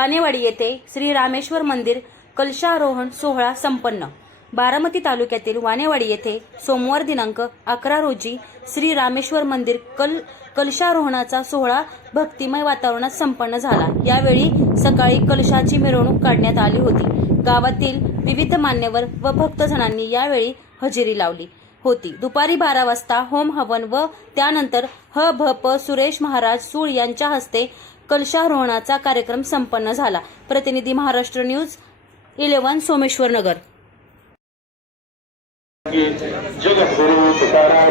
वानेवाडी येथे श्री रामेश्वर मंदिर कलशारोहण सोहळा संपन्न. बारामती तालुक्यातील वानेवाडी येथे सोमवार दिनांक अकरा रोजी श्री रामेश्वर मंदिर कल कलशारोहणाचा सोहळा भक्तिमय वातावरणात संपन्न झाला. यावेळी सकाळी कलशाची मिरवणूक काढण्यात आली होती. गावातील विविध मान्यवर व भक्तजणांनी यावेळी हजेरी लावली होती. दुपारी बारा वाजता होम हवन व त्यानंतर ह भ प सुरेश महाराज सूळ यांच्या हस्ते कलशारोहणाचा कार्यक्रम संपन्न झाला. प्रतिनिधी महाराष्ट्र न्यूज इलेव्हन सोमेश्वर नगर. की Jagadguru Tukaram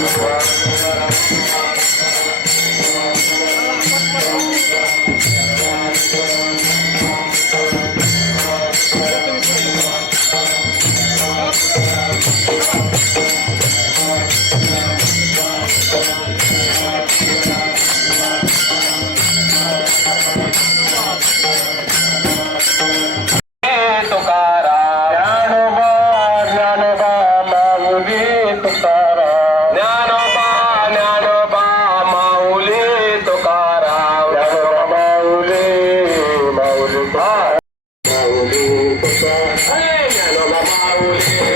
Música Venga, no mamá,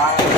Aye.